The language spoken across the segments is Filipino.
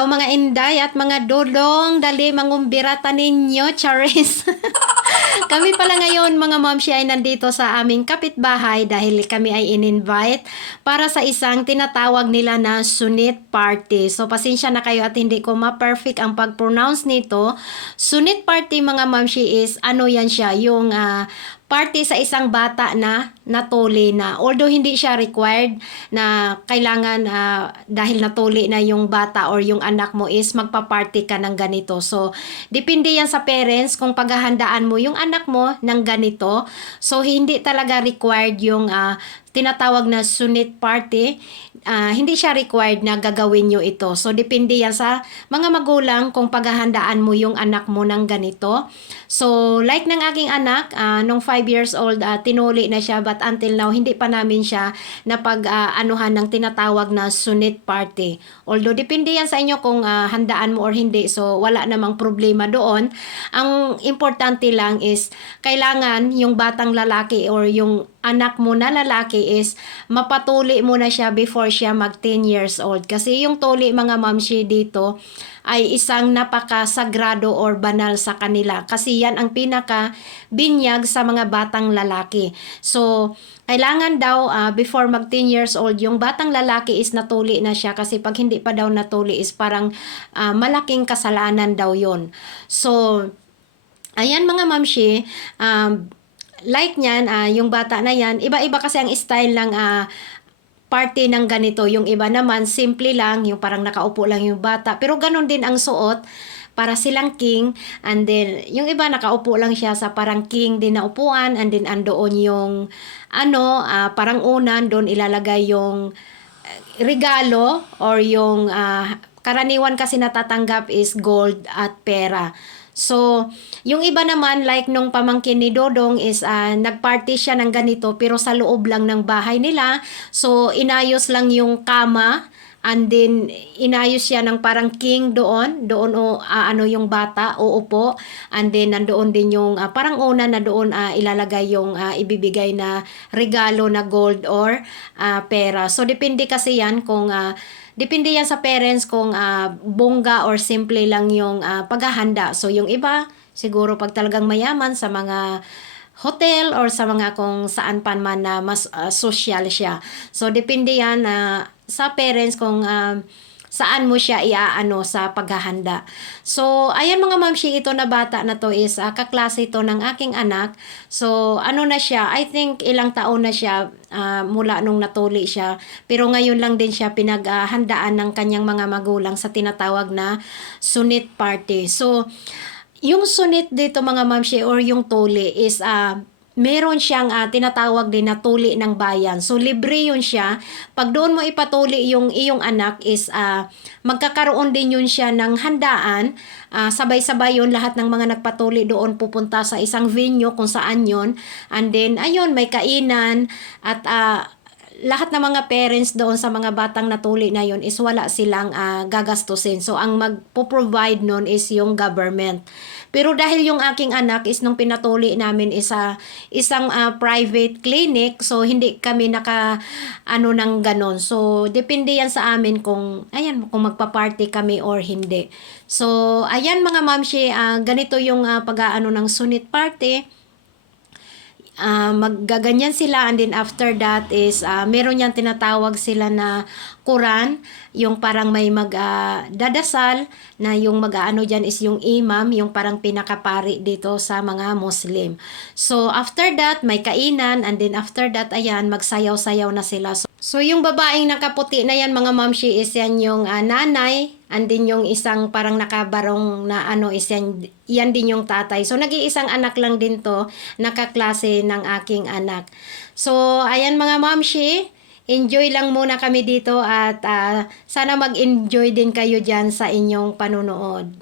Hello mga inday at mga dodong, dali mangumbirata ninyo, Charis. Kami pala ngayon mga momshi ay nandito sa aming kapitbahay dahil kami ay in-invite para sa isang tinatawag nila na sunit party. So pasensya na kayo at hindi ko ma-perfect ang pag-pronounce nito. Sunit party mga momshi is ano yan siya, yung party sa isang bata na natuli na. Although hindi siya required na kailangan dahil natuli na yung bata or yung anak mo is magpa-party ka ng ganito. So, depende yan sa parents kung paghahandaan mo yung anak mo ng ganito. So, hindi talaga required yung tinatawag na sunit party. Hindi siya required na gagawin nyo ito. So, depende yan sa mga magulang kung paghahandaan mo yung anak mo ng ganito. So, like ng aking anak, nung 5 years old, tinuli na siya but until now, hindi pa namin siya napag-anuhan ng tinatawag na sunit party. Although, depende yan sa inyo kung handaan mo or hindi. So, wala namang problema doon. Ang importante lang is, kailangan yung batang lalaki or yung anak mo na lalaki is mapatuli mo na siya before siya mag 10 years old. Kasi yung tuli mga mamshi dito ay isang napakasagrado or banal sa kanila. Kasi yan ang pinaka binyag sa mga batang lalaki. So, kailangan daw before mag 10 years old, yung batang lalaki is natuli na siya kasi pag hindi pa daw natuli is parang malaking kasalanan daw yon. So, ayan mga mamshi, like niyan, yung bata na yan, iba-iba kasi ang style ng party ng ganito. Yung iba naman, simple lang, yung parang nakaupo lang yung bata. Pero ganun din ang suot, para silang king. And then, yung iba nakaupo lang siya sa parang king din na upuan. And then, andoon yung, parang unan, doon ilalagay yung regalo or yung karaniwan kasi natatanggap is gold at pera. So, yung iba naman, like nung pamangkin ni Dodong is nagparty siya ng ganito pero sa loob lang ng bahay nila. So, inayos lang yung kama and then inayos siya ng parang king doon yung bata uupo and then nandoon din yung parang una na doon ilalagay yung ibibigay na regalo na gold or pera. So, depende kasi yan kung depende yan sa parents kung bongga or simple lang yung paghahanda. So, yung iba, siguro pag talagang mayaman sa mga hotel or sa mga kung saan pa man na mas social siya. So, depende yan sa parents kung saan mo siya iaano sa paghahanda. So, ayan mga mamshi, ito na bata na to is kaklase ito ng aking anak. So, ano na siya, I think ilang taon na siya mula nung natuli siya. Pero ngayon lang din siya pinaghandaan ng kanyang mga magulang sa tinatawag na sunit party. So, yung sunit dito mga mamshi or yung tuli is meron siyang tinatawag din na tuli ng bayan. So, libre yun siya. Pag doon mo ipatuli yung iyong anak is magkakaroon din yun siya ng handaan. Sabay-sabay yun, lahat ng mga nagpatuli doon pupunta sa isang venue kung saan yun. And then, ayun, may kainan at lahat ng mga parents doon sa mga batang natuli na yun is wala silang gagastusin. So, ang magpo-provide nun is yung government. Pero dahil yung aking anak is nung pinatuli namin is isang private clinic, so hindi kami ng ganon. So, depende yan sa amin kung magpa-party kami or hindi. So, ayan mga mamshi, ganito yung pag-aano ng sunit party. Maggaganyan sila and then after that is meron yan tinatawag sila na Quran, yung parang may dadasal na yung mag-aano dyan is yung imam, yung parang pinakapari dito sa mga Muslim. So after that may kainan and then after that ayan magsayaw-sayaw na sila. So yung babaeng nakaputi na yan mga mamshi is yan yung nanay and then yung isang parang nakabarong na is yan din yung tatay. So nag-iisang anak lang din to, nakaklase ng aking anak. So ayan mga mamshi, enjoy lang muna kami dito at sana mag-enjoy din kayo dyan sa inyong panunood.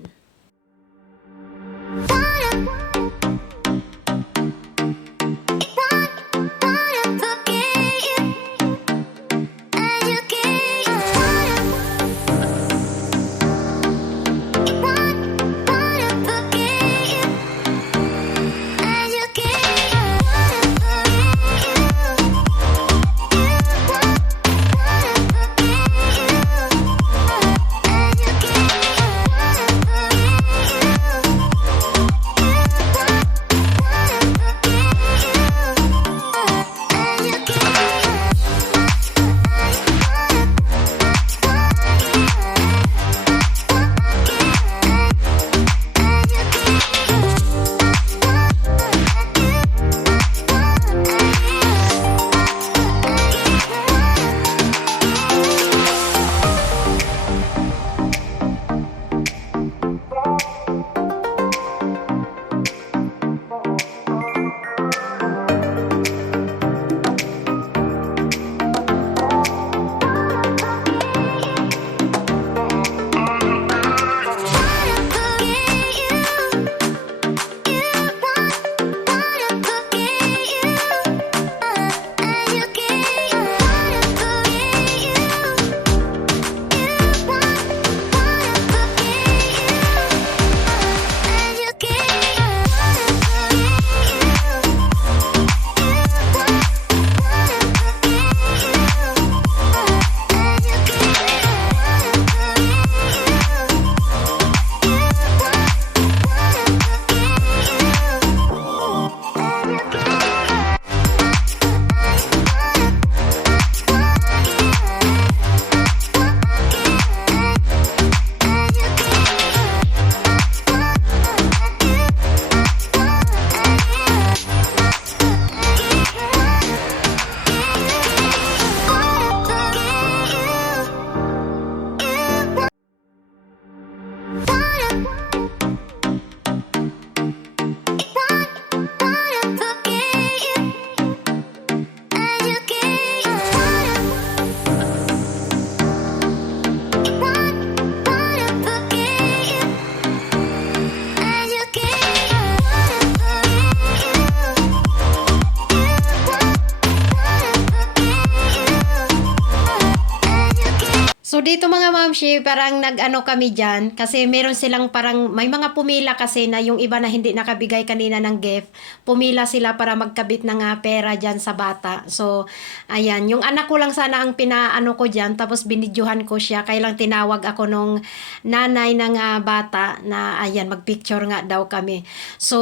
So dito mga mamshi, parang nag-ano kami dyan kasi meron silang parang may mga pumila kasi na yung iba na hindi nakabigay kanina ng gift, pumila sila para magkabit ng pera dyan sa bata. So ayan, yung anak ko lang sana ang pinaano ko dyan tapos binidyohan ko siya. Kaya lang tinawag ako nung nanay ng bata na ayan, magpicture nga daw kami. So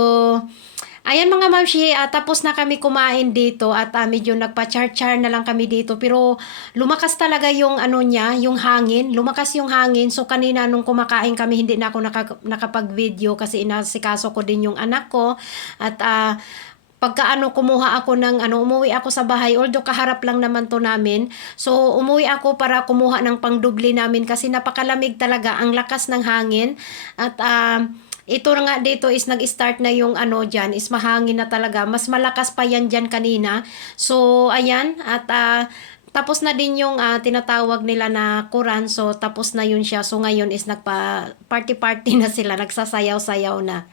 ayan mga mamshi, tapos na kami kumain dito at medyo nagpa-char-char na lang kami dito. Pero lumakas talaga yung ano niya, yung hangin. Lumakas yung hangin. So kanina nung kumakain kami, hindi na ako nakapag-video kasi inasikaso ko din yung anak ko. At pagka kumuha ako ng umuwi ako sa bahay, although kaharap lang naman to namin. So umuwi ako para kumuha ng pangdubli namin kasi napakalamig talaga, ang lakas ng hangin. At ito nga dito is nag-start na yung dyan, is mahangin na talaga. Mas malakas pa yan dyan kanina. So, ayan. At tapos na din yung tinatawag nila na Quran. So, tapos na yun siya. So, ngayon is nagpa party-party na sila. Nagsasayaw-sayaw na.